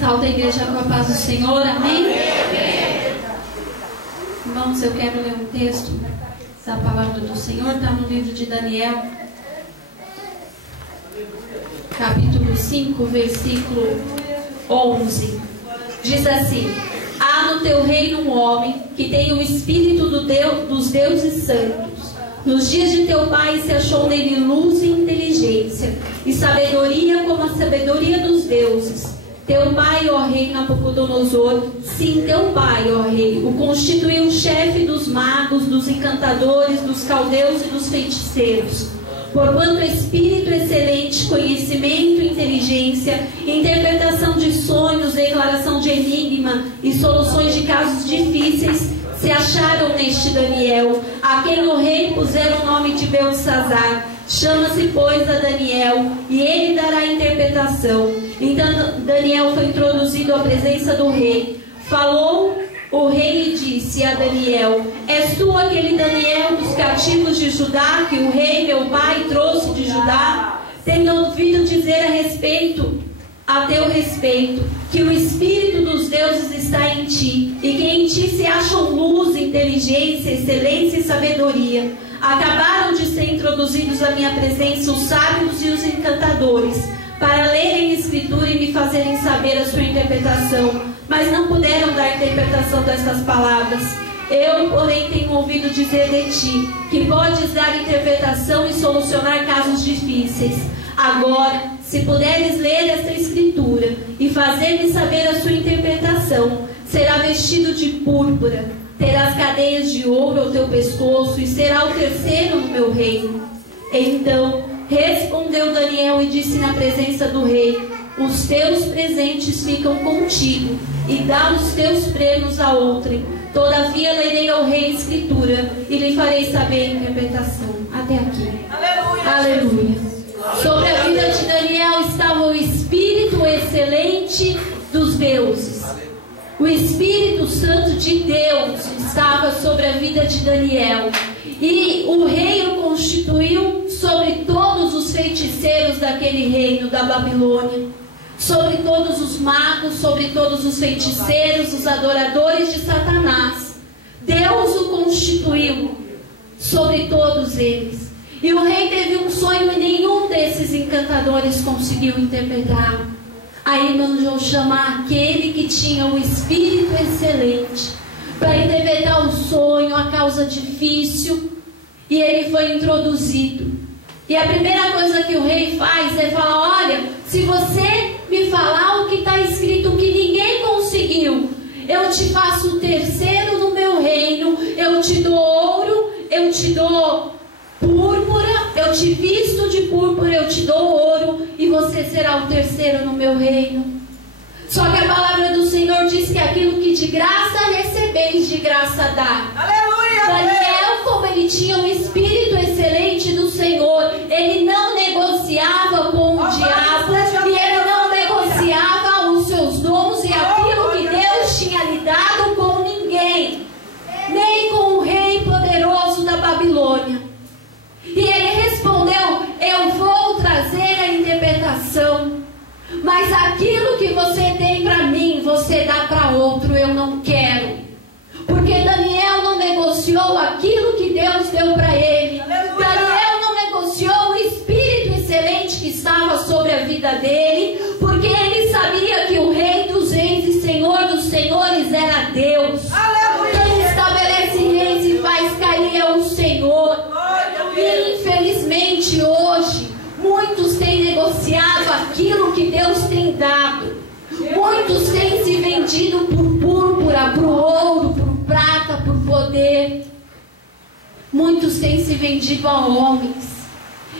Salve a igreja com a paz do Senhor, amém? Irmãos, eu quero ler um texto da palavra do Senhor, está no livro de Daniel, capítulo 5, versículo 11. Diz assim: há no teu reino um homem que tem o espírito dos deuses santos. Nos dias de teu pai se achou nele luz e inteligência, e sabedoria como a sabedoria dos deuses. Teu pai, ó rei Nabucodonosor, sim, teu pai, ó rei, o constituiu chefe dos magos, dos encantadores, dos caldeus e dos feiticeiros. Porquanto espírito excelente, conhecimento, inteligência, interpretação de sonhos, declaração de enigma e soluções de casos difíceis se acharam neste Daniel, a quem o rei pusera o nome de Beltesazar. Chama-se, pois, a Daniel, e ele dará a interpretação. Então Daniel foi introduzido à presença do rei. Falou o rei e disse a Daniel: és tu aquele Daniel dos cativos de Judá, que o rei meu pai trouxe de Judá? Tenho ouvido dizer a teu respeito, que o Espírito dos deuses está em ti, e que em ti se acham luz, inteligência, excelência e sabedoria. Acabaram de ser introduzidos à minha presença os sábios e os encantadores, para lerem a Escritura e me fazerem saber a sua interpretação, mas não puderam dar interpretação destas palavras. Eu, porém, tenho ouvido dizer de ti, que podes dar interpretação e solucionar casos difíceis. Agora, se puderes ler esta Escritura e fazer-me saber a sua interpretação, será vestido de púrpura, terás cadeias de ouro ao teu pescoço e será o terceiro no meu reino. Então respondeu Daniel e disse na presença do rei: os teus presentes ficam contigo, e dá os teus prêmios a outrem. Todavia lerei ao rei a Escritura e lhe farei saber a interpretação. Até aqui. Aleluia. Aleluia. Sobre a vida de Daniel estava o Espírito excelente dos deuses. O Espírito Santo de Deus estava sobre a vida de Daniel. E o rei o constituiu sobre todos os feiticeiros daquele reino da Babilônia, sobre todos os magos, sobre todos os feiticeiros, os adoradores de Satanás. Deus o constituiu sobre todos eles. E o rei teve um sonho e nenhum desses encantadores conseguiu interpretar. Aí mandou chamar aquele que tinha o espírito excelente para interpretar o sonho, a causa difícil. E ele foi introduzido. E a primeira coisa que o rei faz é falar: olha, se você me falar o que está escrito, que ninguém conseguiu, eu te faço o terceiro no meu reino, eu te dou ouro, eu te dou púrpura, eu te visto de púrpura, eu te dou ouro, e você será o terceiro no meu reino. Só que a palavra do Senhor diz que aquilo que de graça recebeis, de graça dá. Aleluia! Daniel, como ele tinha o Espírito excelente do Senhor, ele não negociava com o diabo, e ele não negociava os seus dons e aquilo que Deus tinha lhe dado com ninguém, nem com o rei poderoso da Babilônia. E ele respondeu: eu vou trazer a interpretação, mas aquilo que você tem para mim, você dá para outro, eu não quero. Porque Daniel não negociou aquilo que Deus deu para ele. Daniel não negociou o Espírito excelente que estava sobre a vida dele, porque ele sabia que o Rei dos Reis e Senhor dos Senhores era Deus. Quem estabelece reis e faz cair é o Senhor. E infelizmente hoje muitos têm negociado aquilo que Deus tem dado. Muitos têm se vendido por púrpura, por ouro, por prata, por poder. Muitos têm se vendido a homens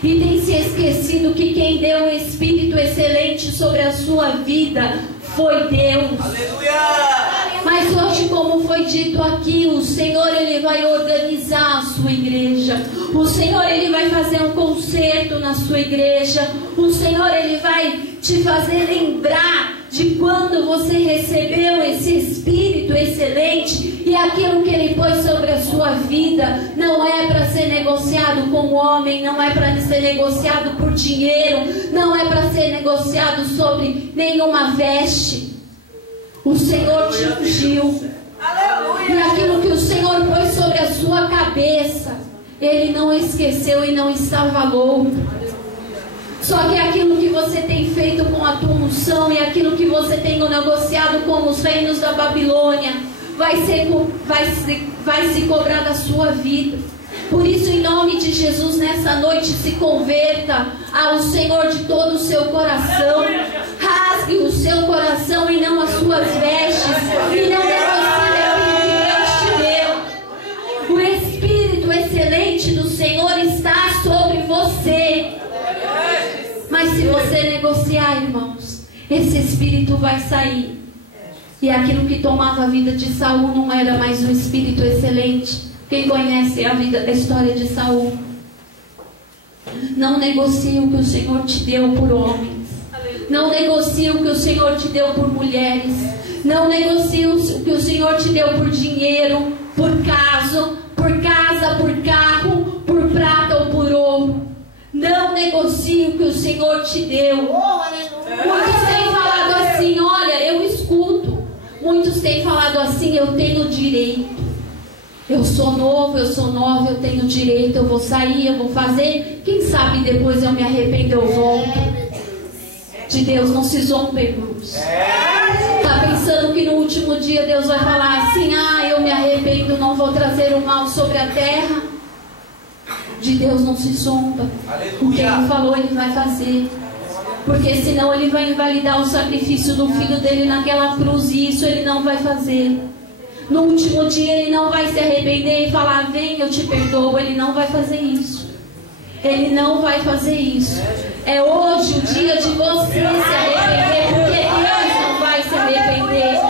e têm se esquecido que quem deu um Espírito excelente sobre a sua vida foi Deus. Aleluia! Mas hoje, como foi dito aqui, o Senhor ele vai organizar a sua igreja. O Senhor ele vai fazer um concerto na sua igreja. O Senhor ele vai te fazer lembrar de quando você recebeu esse Espírito excelente e aquilo que Ele pôs sobre a sua vida não é para ser negociado com o homem, não é para ser negociado por dinheiro, não é para ser negociado sobre nenhuma veste. O Senhor te ungiu. E aquilo que o Senhor pôs sobre a sua cabeça, Ele não esqueceu e não estava louco. Só que aquilo que você tem feito com a tua unção e aquilo que você tem negociado com os reinos da Babilônia vai se cobrar da sua vida. Por isso, em nome de Jesus, nessa noite, se converta ao Senhor de todo o seu coração. Rasgue o seu coração e não as suas vestes, e não negocie aquilo que Deus te deu. O Espírito excelente do Senhor está sobre você. Mas se você negociar, irmãos, esse Espírito vai sair. E aquilo que tomava a vida de Saul não era mais um Espírito excelente. Quem conhece a história de Saul? Não negocie o que o Senhor te deu por homens. Não negocie o que o Senhor te deu por mulheres. Não negocie o que o Senhor te deu por dinheiro, por casa, por carro, por prata ou por ouro. Não negocie o que o Senhor te deu. Muitos têm falado assim, olha, eu escuto. Muitos têm falado assim, eu tenho direito. Eu sou novo, eu sou nova, eu tenho direito, eu vou sair, eu vou fazer. Quem sabe depois eu me arrependo, eu volto. De Deus não se zomba, irmãos. Está pensando que no último dia Deus vai falar assim, eu me arrependo, não vou trazer o mal sobre a terra. De Deus não se zomba. O que Ele falou, Ele vai fazer. Porque senão Ele vai invalidar o sacrifício do filho dele naquela cruz, e isso Ele não vai fazer. No último dia Ele não vai se arrepender e falar, vem, eu te perdoo. Ele não vai fazer isso. Ele não vai fazer isso. É hoje o dia de você se arrepender, porque Deus não vai se arrepender.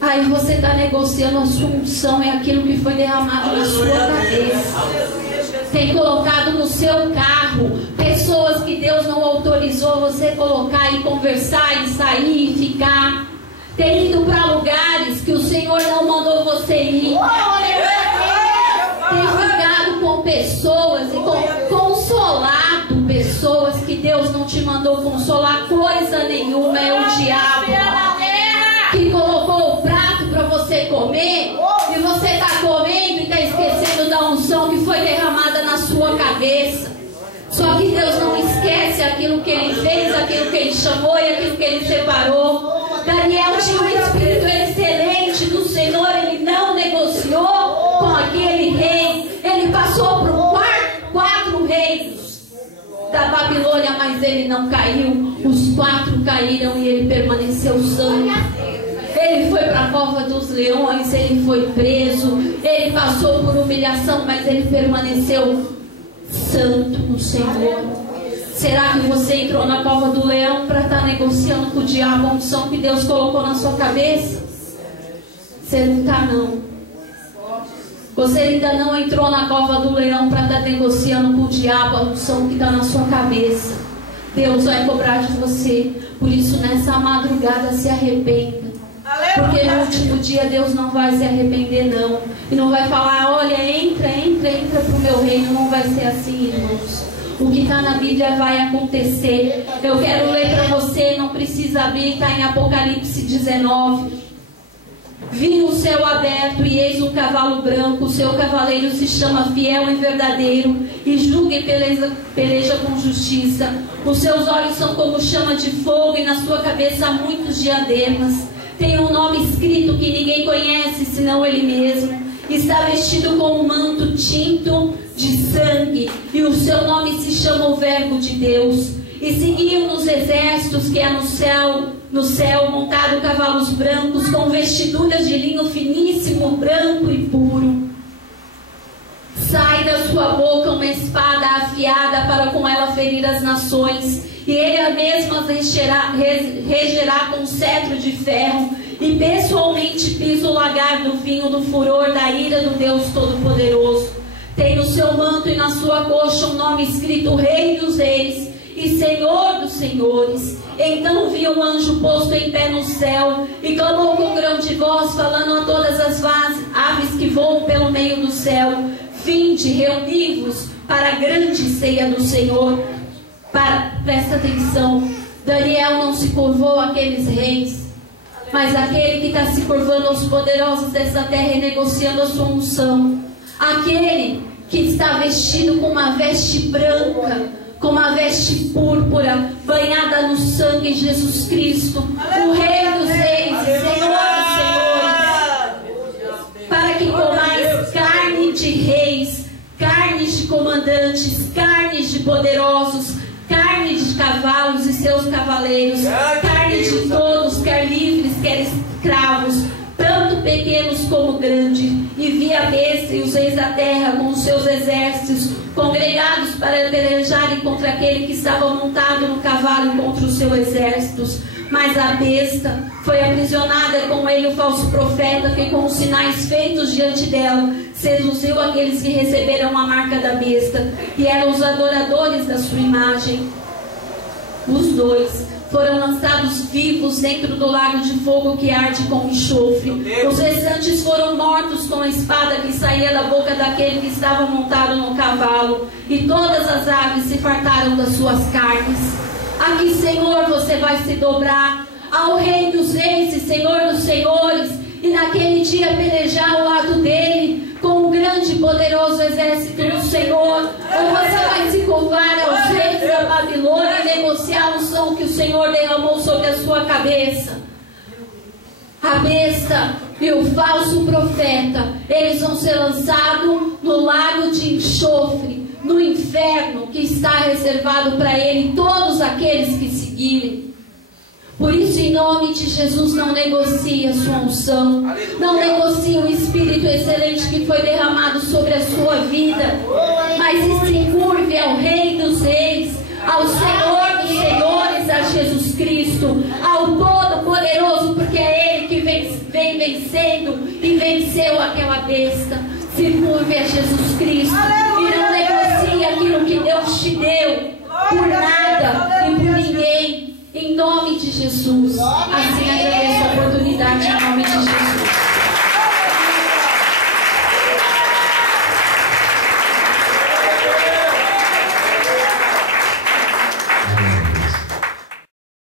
Aí você está negociando a sua unção, é aquilo que foi derramado na sua cabeça. Tem colocado no seu carro pessoas que Deus não autorizou você colocar e conversar e sair e ficar. Tem ido para lugares que o Senhor não mandou você ir. Tem ficado com pessoas e consolado pessoas que Deus não te mandou consolar coisa nenhuma. É o diabo que colocou o prato para você comer, e você está comendo e está esquecendo da unção que foi derramada na sua cabeça. Só que Deus não esquece aquilo que Ele fez, aquilo que Ele chamou e aquilo que Ele separou. Daniel tinha um espírito excelente do Senhor, ele não negociou com aquele rei. Ele passou por quatro reinos da Babilônia, mas ele não caiu. Os 4 caíram e ele permaneceu santo. Ele foi para a cova dos leões, ele foi preso, ele passou por humilhação, mas ele permaneceu santo no Senhor. Será que você entrou na cova do leão para estar negociando com o diabo a unção que Deus colocou na sua cabeça? Você não está, não. Você ainda não entrou na cova do leão para estar negociando com o diabo a unção que está na sua cabeça. Deus vai cobrar de você. Por isso, nessa madrugada, se arrependa. Porque no último dia Deus não vai se arrepender, não. E não vai falar, olha, entra para o meu reino. Não vai ser assim, irmãos. O que está na Bíblia vai acontecer. Eu quero ler para você, não precisa abrir, está em Apocalipse 19. Vi o céu aberto e eis um cavalo branco. O seu cavaleiro se chama Fiel e Verdadeiro, e julga e peleja com justiça. Os seus olhos são como chama de fogo, e na sua cabeça há muitos diademas. Tem um nome escrito que ninguém conhece, senão ele mesmo. Está vestido com um manto tinto de sangue, e o seu nome se chama o Verbo de Deus. E seguiam nos exércitos que há no céu, montado cavalos brancos, com vestiduras de linho finíssimo, branco e puro. Sai da sua boca uma espada afiada para com ela ferir as nações, e ele mesmo as regerá com cetro de ferro, e pessoalmente pisa o lagar do vinho do furor da ira do Deus Todo-Poderoso. Tem no seu manto e na sua coxa um nome escrito Rei dos Reis e Senhor dos senhores. Então vi um anjo posto em pé no céu e clamou com grande voz, falando a todas as aves que voam pelo meio do céu: vinde, reuni-vos para a grande ceia do Senhor. Presta atenção, Daniel não se curvou àqueles reis, mas aquele que está se curvando aos poderosos dessa terra e negociando a sua unção. Aquele que está vestido com uma veste branca, com uma veste púrpura, banhada no sangue de Jesus Cristo, o Rei dos Reis, Senhor dos Senhores, para que comais carne de reis, carnes de comandantes, carnes de poderosos, carne de cavalos e seus cavaleiros, carne de todos, quer livres, quer escravos, tanto pequenos como grandes. E vi a besta e os reis da terra com os seus exércitos congregados para pelejarem contra aquele que estava montado no cavalo e contra os seus exércitos. Mas a besta foi aprisionada, com ele o falso profeta, que com os sinais feitos diante dela seduziu aqueles que receberam a marca da besta e eram os adoradores da sua imagem. Os dois foram lançados vivos dentro do lago de fogo que arde com enxofre. Os restantes foram mortos com a espada que saía da boca daquele que estava montado no cavalo, e todas as aves se fartaram das suas carnes. Aqui, Senhor, você vai se dobrar ao Rei dos Reis e Senhor dos Senhores, e naquele dia pelejar ao lado dele com um grande e poderoso exército do Senhor. Ou você vai se curvar aos reis da Babilônia e negociar a unção que o Senhor derramou sobre a sua cabeça. A besta e o falso profeta, eles vão ser lançados no lago de enxofre, no inferno que está reservado para ele e todos aqueles que seguirem. Por isso, em nome de Jesus, não negocie a sua unção. Aleluia. Não negocie o Espírito excelente que foi derramado sobre a sua vida. Mas se curve ao Rei dos Reis, ao Senhor dos Senhores, a Jesus Cristo, ao Todo-Poderoso, porque é Ele que vem vencendo e venceu aquela besta. Se curve a Jesus Cristo. Aleluia.